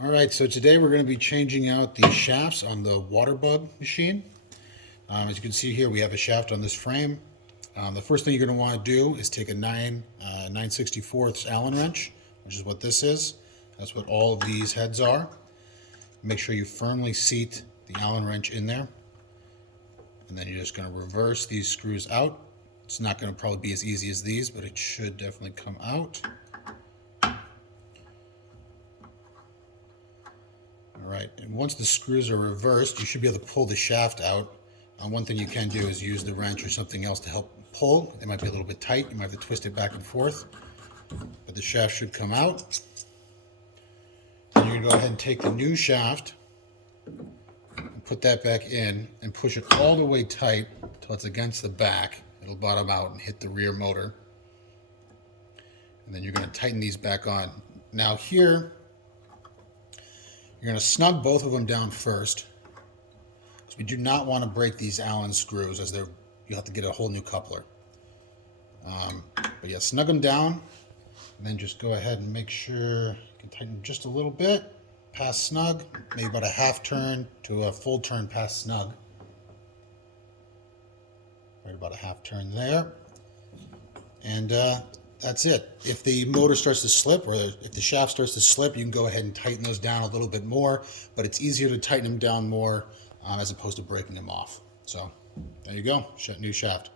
All right, so today we're going to be changing out the shafts on the WaterBug machine. As you can see here, we have a shaft on this frame. The first thing you're going to want to do is take a 9/64 Allen wrench, which is what this is. That's what all of these heads are. Make sure you firmly seat the Allen wrench in there. And then you're just going to reverse these screws out. It's not going to probably be as easy as these, but it should definitely come out. Alright, and once the screws are reversed, you should be able to pull the shaft out. One thing you can do is use the wrench or something else to help pull. It might be a little bit tight. You might have to twist it back and forth. But the shaft should come out. And you're going to go ahead and take the new shaft and put that back in and push it all the way tight until it's against the back. It'll bottom out and hit the rear motor. And then you're going to tighten these back on. Now here, you're going to snug both of them down first. Because we do not want to break these Allen screws, as you'll have to get a whole new coupler. But yeah, snug them down, and then just go ahead and make sure you can tighten just a little bit past snug, maybe about a half turn to a full turn past snug. Right about a half turn there. And that's it. If the motor starts to slip, or if the shaft starts to slip, you can go ahead and tighten those down a little bit more, but it's easier to tighten them down more as opposed to breaking them off. So there you go, new shaft.